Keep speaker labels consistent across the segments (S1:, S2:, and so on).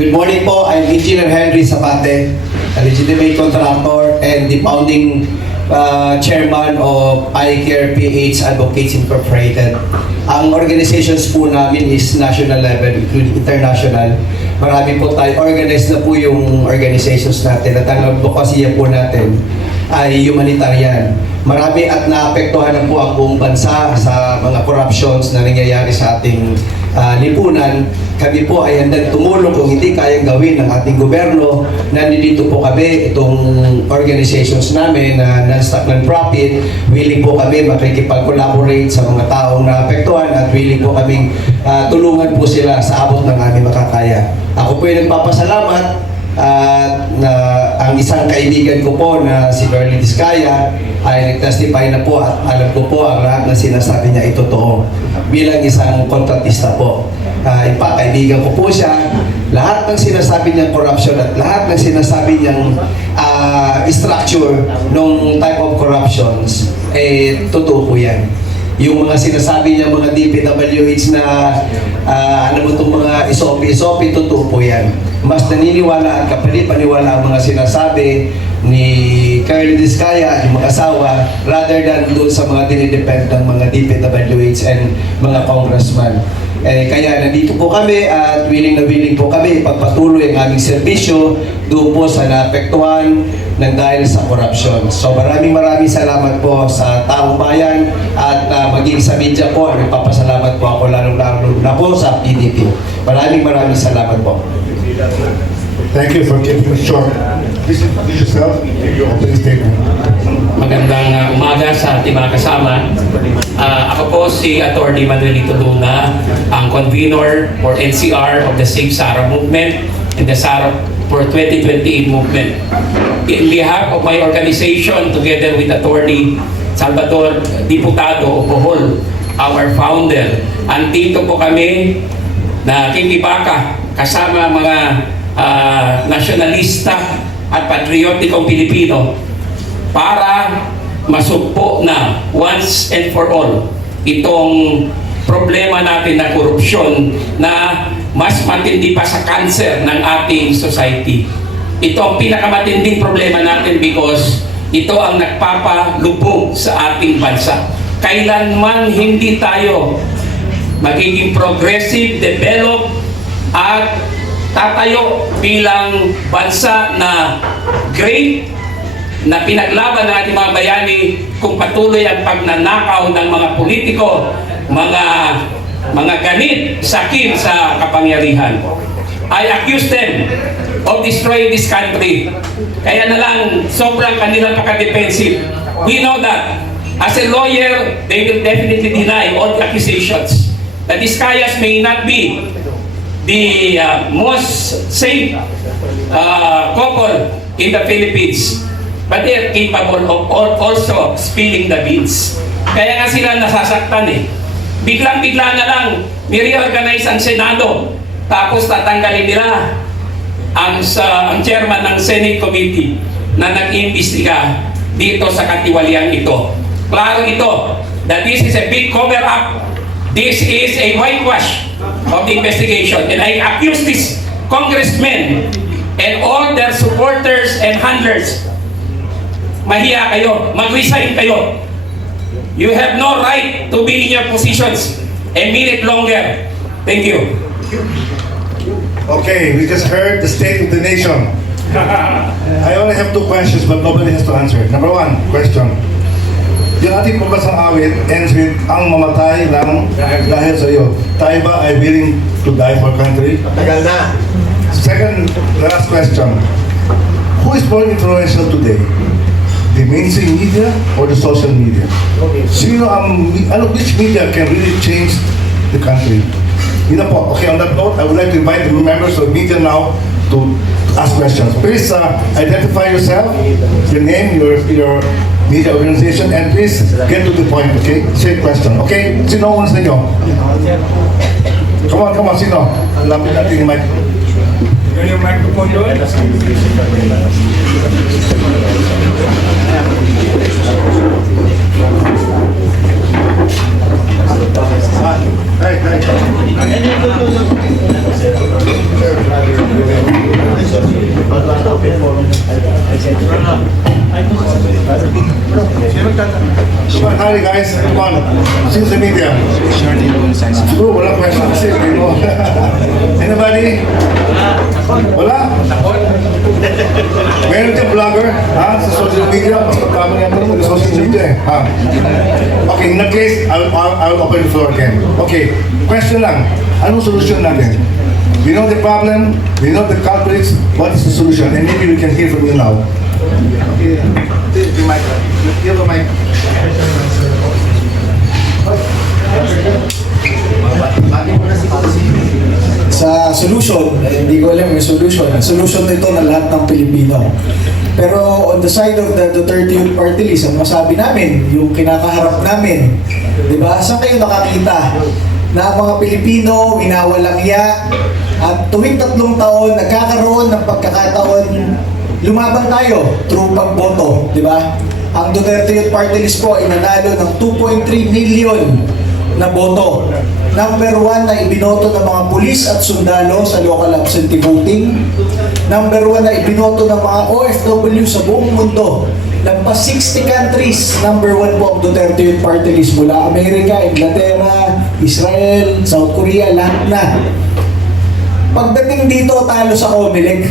S1: Good morning po. I'm Engineer Henry Zapate, a legitimate contractor and the founding uh, chairman of iCare PH Advocates Incorporated. Ang organizations po namin is national level, including international. Marami po tayo, organized na po yung organizations natin at ang advocacy po natin ay humanitarian. Marami at naapektuhan na po ang buong bansa sa mga corruptions na nangyayari sa ating ah, lipunan. Kami po ay handang tumulong kung hindi kayang gawin ng ating gobyerno. Nandito po kami, itong organizations namin na non-stock non-profit. Willing po kami makikipag-collaborate sa mga taong naapektuhan at willing po kaming ah, tulungan po sila sa abot ng aming makakaya. Ako po ay nagpapasalamat at na ang isang kaibigan ko po na si Bernie Discaya ay nag-testify na po at alam ko po ang lahat na sinasabi niya ay totoo bilang isang kontratista po. Uh, ipa, kaibigan ko po siya. Lahat ng sinasabi niyang corruption at lahat ng sinasabi niyang ah, structure ng type of corruptions, eh, totoo po yan yung mga sinasabi niya mga DPWH na ah, ano mo itong mga isopi-isopi, totoo po yan. Mas naniniwala at kapani-paniwala ang mga sinasabi ni Carl Discaya, yung mga asawa, rather than doon sa mga dinidepend ng mga DPWH and mga congressman. Eh, kaya nandito po kami at willing na willing po kami ipagpatuloy ang aming serbisyo doon po sa naapektuhan ng dahil sa corruption. So maraming maraming salamat po sa taong bayan at uh, maging sa media po, nagpapasalamat po ako lalong lalo na po sa PDP. Maraming maraming salamat po.
S2: Thank you for keeping short. This is yourself, opening statement.
S3: Magandang uh, umaga sa ating mga kasama. Ah, ako po si Atty. Manuelito Luna, ang convener for NCR of the Save Sara Movement and the Sara for 2028 Movement. In behalf of my organization, together with Attorney Salvador Diputado of Bohol, our founder, andito po kami na kikibaka kasama mga ah, nasyonalista at patriotikong Pilipino para masugpo na once and for all itong problema natin na korupsyon na mas matindi pa sa cancer ng ating society. Ito ang pinakamatinding problema natin because ito ang nagpapalubog sa ating bansa. Kailanman hindi tayo magiging progressive, develop, at tatayo bilang bansa na great na pinaglaban ng ating mga bayani kung patuloy ang pagnanakaw ng mga politiko, mga mga ganit, sakim sa kapangyarihan. I accuse them of destroying this country. Kaya na lang, sobrang kanilang pagka-defensive. We know that. As a lawyer, they will definitely deny all the accusations. The Discayas may not be the uh, most safe uh, couple in the Philippines. But they are capable of al- also spilling the beans. Kaya nga sila nasasaktan eh. Biglang-bigla na lang, ni-reorganize ang Senado. Tapos tatanggalin nila ang, sa, ang chairman ng Senate Committee na nag-iimbestiga dito sa katiwalian ito. Klaro ito that this is a big cover-up. This is a whitewash of the investigation. And I accuse this congressmen and all their supporters and handlers mahiya kayo, mag-resign kayo. You have no right to be in your positions a minute longer. Thank you.
S2: Okay, we just heard the state of the nation. I only have two questions but nobody has to answer. Number one, question. Yung ating pambasang awit ends with ang mamatay lang dahil sa iyo. Tayo ba ay willing to die for country?
S1: Tagal na.
S2: Second, last question. Who is more influential today? The mainstream media or the social media? Sino ang, ano, which media can really change the country? Yun na po. Okay, on that note, I would like to invite the members of media now to ask questions. Please uh, identify yourself, your name, your, your media organization, and please get to the point, okay? Straight question, okay? Sino una sa inyo? Come on, come on, sino? Ang lapit natin yung mic.
S4: Yung microphone doon?
S2: Hi guys, come on. Since the media. Bro, wala pa yung kasi. Anybody? Wala? Meron ka vlogger ha? sa social media. Pagkama niya mo sa social media eh. Ha? Okay, in that case, I'll, I'll, I'll open the floor again. Okay, question lang. Anong solusyon natin? We know the problem, we know the culprits, what is the solution? And maybe we can hear from you now. Okay, the mic. Give the mic.
S5: sa solution, eh, hindi ko alam yung solution. Solution nito na lahat ng Pilipino. Pero on the side of the Duterte Youth Party List, ang masabi namin, yung kinakaharap namin, di ba? Saan kayo nakakita na mga Pilipino, winawalang iya, at tuwing tatlong taon, nagkakaroon ng pagkakataon, lumaban tayo through pagboto, di ba? Ang Duterte Youth Party List po ay nanalo ng 2.3 million na boto. Number one na ibinoto ng mga pulis at sundalo sa local absentee voting. Number one na ibinoto ng mga OFW sa buong mundo. Lampas 60 countries, number one po ang Duterte Youth Party List mula Amerika, Inglaterra, Israel, South Korea, lahat na. Pagdating dito, talo sa Comelec.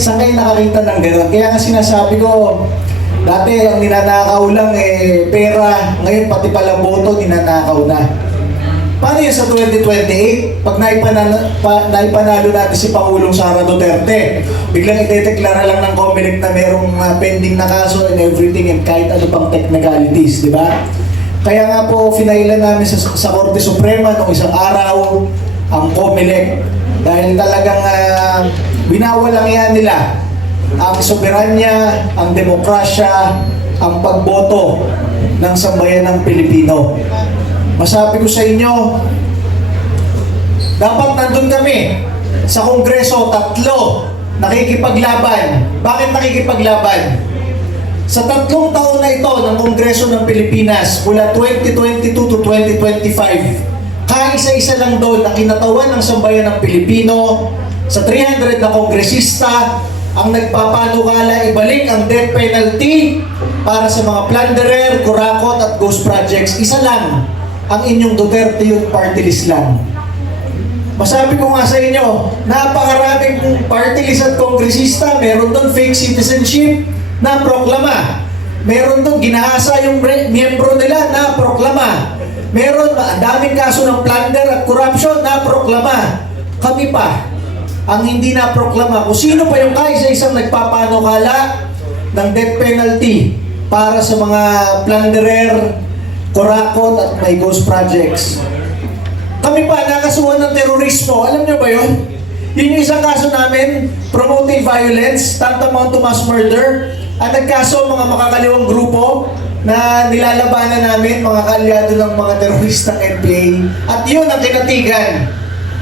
S5: Saan kayo nakakita ng gano'n? Kaya nga sinasabi ko, dati ang ninanakaw lang eh pera, ngayon pati pala boto ninanakaw na. Paano yan sa 2028? Pag naipanalo, pa, naipanalo natin si Pangulong Sara Duterte, biglang idedeklara lang ng COMELEC na merong uh, pending na kaso and everything and kahit ano pang technicalities, di ba? Kaya nga po, finailan namin sa, sa Korte Suprema noong isang araw ang COMELEC dahil talagang uh, binawalang yan nila ang soberanya, ang demokrasya, ang pagboto ng sambayan ng Pilipino. Masabi ko sa inyo, dapat nandun kami sa Kongreso, tatlo, nakikipaglaban. Bakit nakikipaglaban? Sa tatlong taon na ito ng Kongreso ng Pilipinas, mula 2022 to 2025, kaisa-isa lang doon na kinatawan ng sambayan ng Pilipino sa 300 na kongresista ang nagpapanukala ibalik ang death penalty para sa mga plunderer, kurakot at ghost projects. Isa lang ang inyong Duterte Youth Party List lang. Masabi ko nga sa inyo, napakaraming party list at kongresista, meron doon fake citizenship na proklama. Meron doon ginahasa yung miyembro nila na proklama. Meron ang daming kaso ng plunder at corruption na proklama. Kami pa ang hindi na proklama. Kung sino pa yung kaisa-isang nagpapanukala ng death penalty para sa mga plunderer, kurakot at may ghost projects. Kami pa, nakasuhan ng terorismo. Alam niyo ba yun? Yun yung isang kaso namin, promoting violence, tantamount to mass murder. At nagkaso mga makakaliwang grupo na nilalabanan namin, mga kalyado ng mga teroristang NPA. At yun ang kinatigan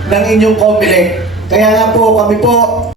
S5: ng inyong COMELEC. Kaya nga po, kami po,